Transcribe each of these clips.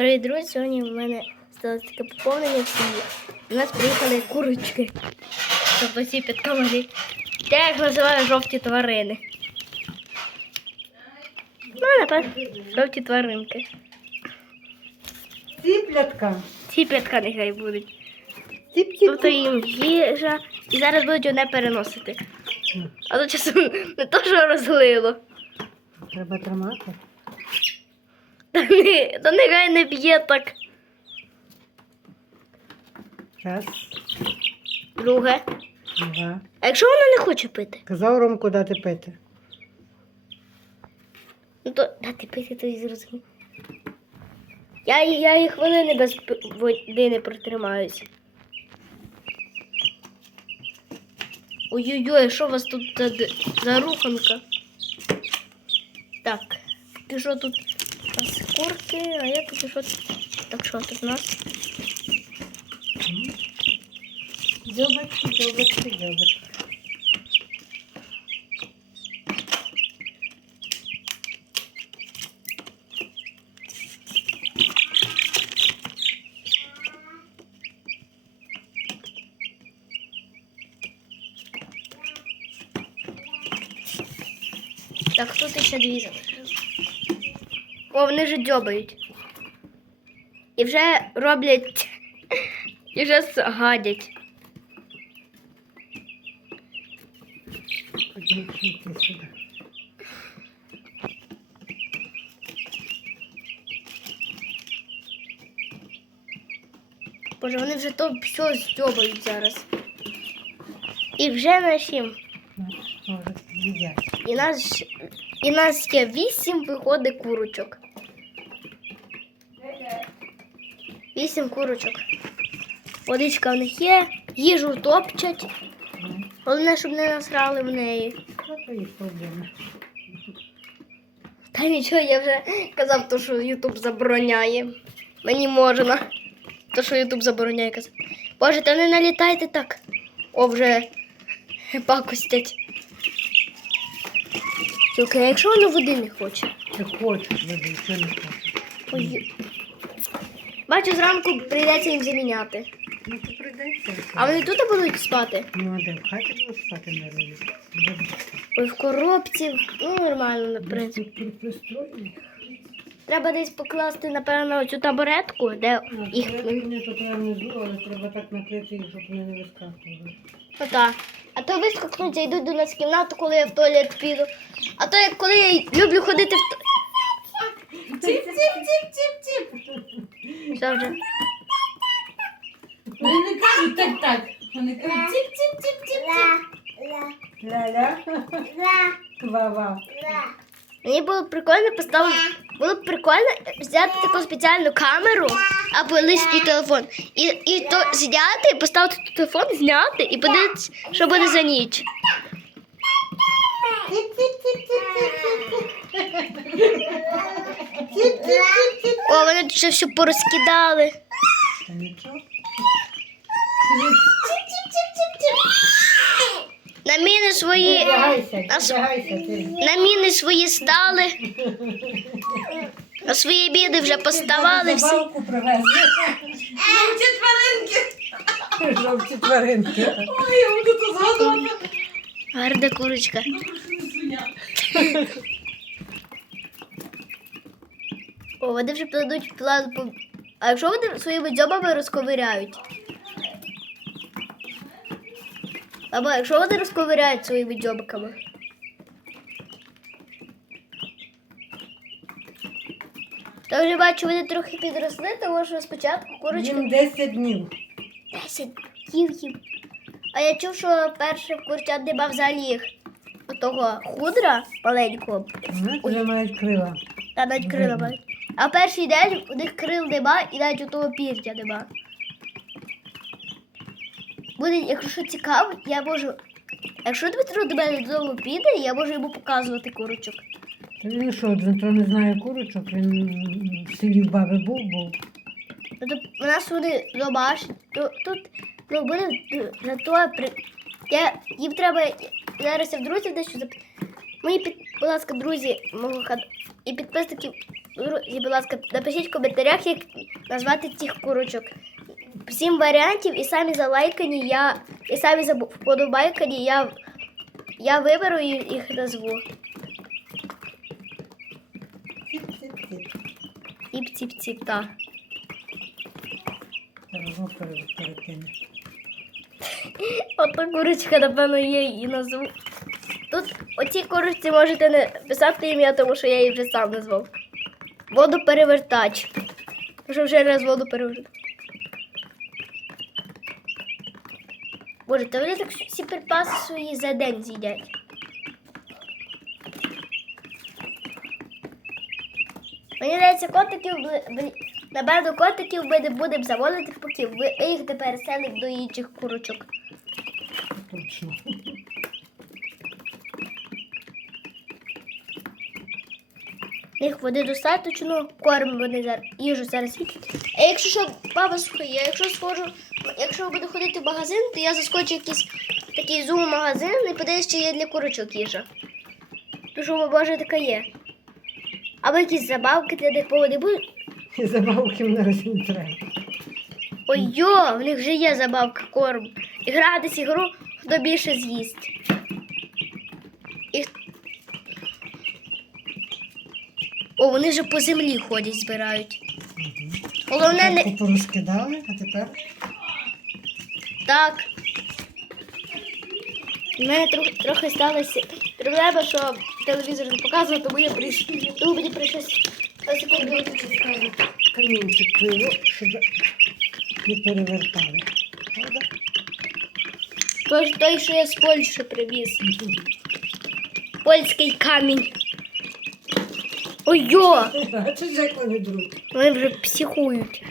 Привіт, друзі! Сьогодні в мене сталося таке поповнення в сім'ї. У нас приїхали курочки. Тобто ці підкамері. Я їх називаю жовті тварини. Ну, напевно, жовті тваринки. Ціплятка. Ці п'ятка нехай будуть. Тобто їм їжа. І зараз будуть одне переносити. А то часом не то, що розлило. Треба тримати. Та, не, та нехай не б'є так. Раз, Друге. два. А якщо вона не хоче пити? Казав Ромку дати пити. Ну то дати пити, то і зрозумів. Я, я і хвилини без води не протримаюся. Ой-ой-ой, що у вас тут за, д- за руханка? Так, ти що тут? Курки, а я тут що? Так що тут у нас? Дзьобочки, дзьобочки, дзьобочки. Так, тут ще дві залишилось. О, вони вже дзьобають. І вже роблять. І вже гадять. Боже, вони вже то все здьобають зараз. І вже на сім. Знаєш, Може, їдять. І нас, і нас є вісім виходить курочок. Вісім курочок. Водичка в них є, їжу топчать. Головне, щоб не насрали в неї. Їх? Та нічого, я вже казав, то, що Ютуб забороняє. Мені можна. То, що Ютуб забороняє казати. Боже, та не налітайте так. О, вже пакостять. Тільки, а якщо воно води не хоче? Ти хочеш води, що не хочеш. Ой. Бачу, зранку прийдеться їм заміняти. Ну, то прийдеться. А вони тут будуть спати? Ну, а де в хаті будуть спати на? Ой, в коробці. Ну, нормально, в принципі. Треба десь покласти, напевно, цю табуретку, де їх. Їх... то треба внизу, але треба так накрити їх, щоб вони не вискакували. Ота. А то вискокнуться, йдуть до нас в кімнату, коли я в туалет піду. А то як коли я люблю ходити в ту... Тіп, тіп. Вже? Вони не кажуть так так. Вони кажуть тіп. Ля-ля. Ва-ва. Мені було б прикольно поставити. Було б прикольно взяти таку спеціальну камеру або лишній телефон. І, і то зняти, поставити телефон, зняти і подивитися, що буде за ніч. О, вони тут ще все порозкидали. Та нічого. На міни свої. С- ти. На міни свої стали. На свої біди вже поставали всі. Забавку привезли. Ці тваринки. Жовті тваринки. Ой, я буду тут згадувати. Гарна курочка. О, вони вже кладуть план по. А якщо вони своїми дзьобами розковиряють? Або якщо вони розковиряють своїми дзьобиками? То вже бачу, вони трохи підросли, тому що спочатку курочки Їм 10 днів. 10 днів їм. А я чув, що перше в курчат нема взагалі їх отого худра маленького, Вони мають крила. та навіть крила мають. А перший день у них крил нема і навіть у того пір'я нема. Буде, якщо цікаво, я можу. Якщо Дмитро до мене додому піде, я можу йому показувати курочок. Та він що, Дмитро не знає курочок, він в селі в баби був, був. Тобто у нас вони домашні. То, тут ну, буде е, зато при... я, їм треба зараз я в друзів дещо зап... Мої під... будь ласка, друзі мого і підписників друзі, будь ласка, напишіть в коментарях, як назвати цих курочок. Сім варіантів і самі залайкані я, і самі забу- вподобайкані я, я виберу їх назву. Тіп-тіп-тіп. Так. Треба знов Ото курочка, напевно, є і назву. Тут оцій курочці можете не писати ім'я, тому що я її вже сам назвав. Водоперевертач. Тому що вже раз воду перевертав. Боже, та вони так всі припаси свої за день з'їдять. Мені здається, котиків бли- блі- напевно, котиків ми не будемо заводити, поки ви їх не переселимо до інших курочок. В води достатньо, корм вони зараз їжу зараз їдять. А якщо що, баба слухай, я якщо схожу, якщо буду ходити в магазин, то я заскочу якийсь такий зум-магазин і подивлюсь, чи є для курочок їжа. Тому що, боже, така є. Або якісь забавки для них поводи будуть. І забавки не треба. Ой йо, в них вже є забавка корм. І гратись ігру, хто більше з'їсть. І... О, вони вже по землі ходять, збирають. Головне не. Порозкидали, а тепер Так. У мене трохи, трохи сталося проблема, що телевізор не показував, тому я прийшла. Тому мені прийшлось на секунду виключити. камінчик пиво, щоб не перевертали. Правда? Той, той, що я з Польщі привіз. Польський камінь. Ой йо! Бачиш, як вони друг. Вони вже психують.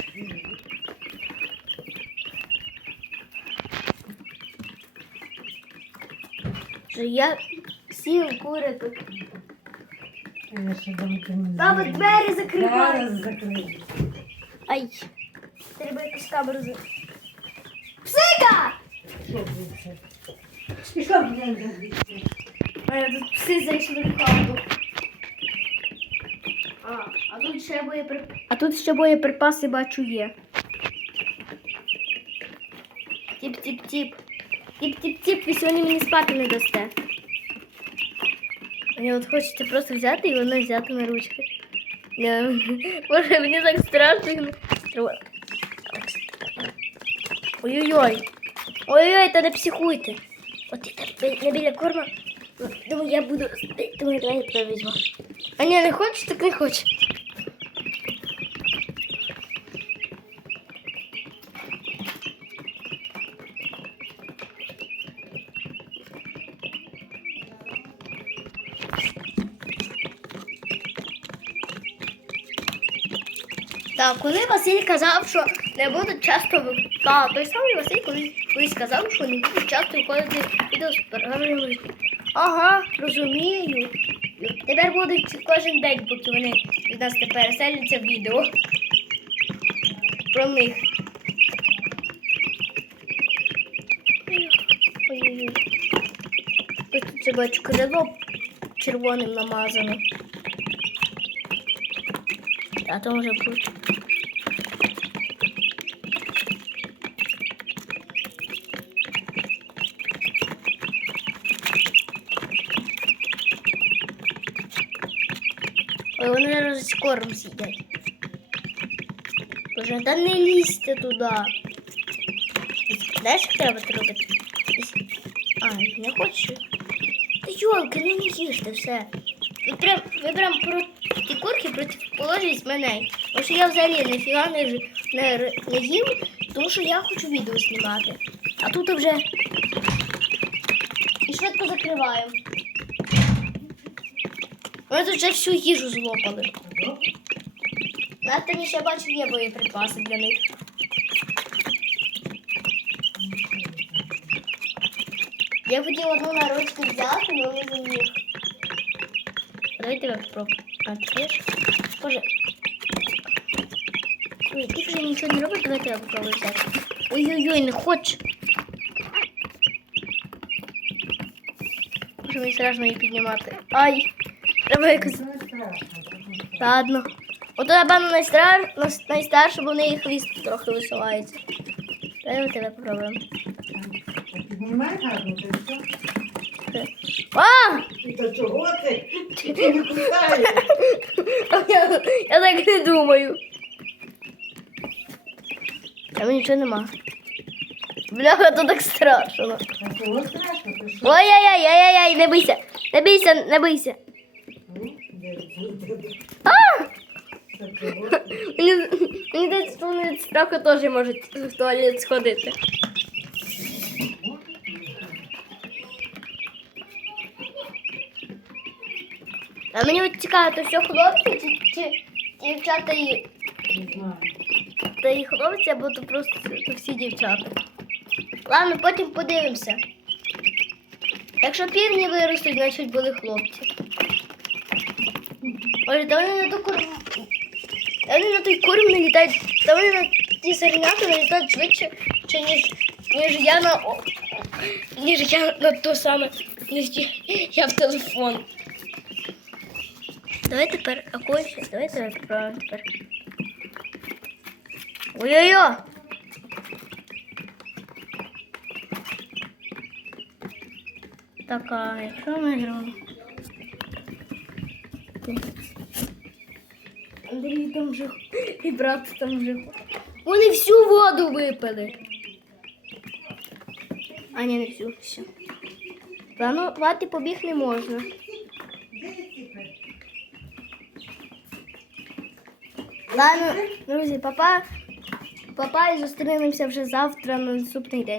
Що я сів курити. Я ще замки Баба, двері закривай. Зараз закрию. Ай. Треба якусь камеру за. Псика! Що буде це? Пішла б я звідси. А я тут пси зайшли в хату. А, а тут ще боєприпаси. А тут ще боєприпаси бачу є. Тіп-тіп-тіп. Тіп-тіп-тіп, ви сьогодні мені спати не дасте. Мені от хочеться просто взяти і воно взяти на ручки. Не, Боже, мені так страшно. Треба- Ой-ой-ой. Ой-ой, та не психуйте. От ти там не біля корма. Думаю, я буду. Думаю, давай я тебе візьму. А ні, не хочеш, так не хочеш. Так, коли Василь казав, що не будуть часто ви- Так, той самий Василь колись, колись сказав, що не будуть часто виходити відео з програмою. Ага, розумію. Тепер будуть кожен день, поки вони від нас не переселяться відео. Про них. Ой-ой-ой. Тут бачу крило червоним намазано. А то може бути. Ой, вони зараз корм з'їдять. Боже, та не лізьте туди. Знаєш, як треба це робити? А, не хочу. Йолки, ну не їжте все. Ви прям, ви прям проти курки протиположність мене. Тому що я взагалі ніфіга не, не, не їм, тому що я хочу відео знімати. А тут вже і швидко закриваю. Вони тут вже всю їжу злопали. На там ще бачив є боєприпаси для них. Я хотів одну на ручку взяти, але не зміг. Давайте я спробую. Боже. Ой, ти вже нічого не робиш, давайте я попробую взяти. Ой-ой-ой, не хочу. Боже, мені страшно її піднімати. Ай! Треба якось. Ладно. Ото, напевно, найстар... найстарша, бо в неї хвіст трохи висувається. Давай тебе попробуємо. Піднімай гарно, ти що? А! Та чого ти? Ти не кусаєш. Я, я так не думаю. Там нічого нема. Бляха, то так страшно. А чого страшно? Ти що? Ой-ой-ой-ой-ой, не бийся. Не бийся, не бийся. Ну, де ти? А! Та чого? Мені, мені здається, що вони від страху теж можуть в туалет сходити. А мені от цікаво, то все хлопці чи, чи дівчата і, Не знаю. та і хлопці, або то просто то всі дівчата. Ладно, потім подивимося. Якщо півні виростуть, значить були хлопці. Ой, та вони на ту курм. Вони на той курм не літають. Та вони на ті зернята не літають швидше, чи ніж, ніж я на ніж я на то саме, ніж я в телефон. Давай тепер акуйся, давай тебе поправимо тепер. Ой-ой-ой! Так, а якщо ми зробимо? Андрій там вже і брат там вже. Вони всю воду випили. А ні, не всю, все. Планувати побіг не можна. Ладно, друзі, папа, папа і зустрінемося вже завтра на наступний день.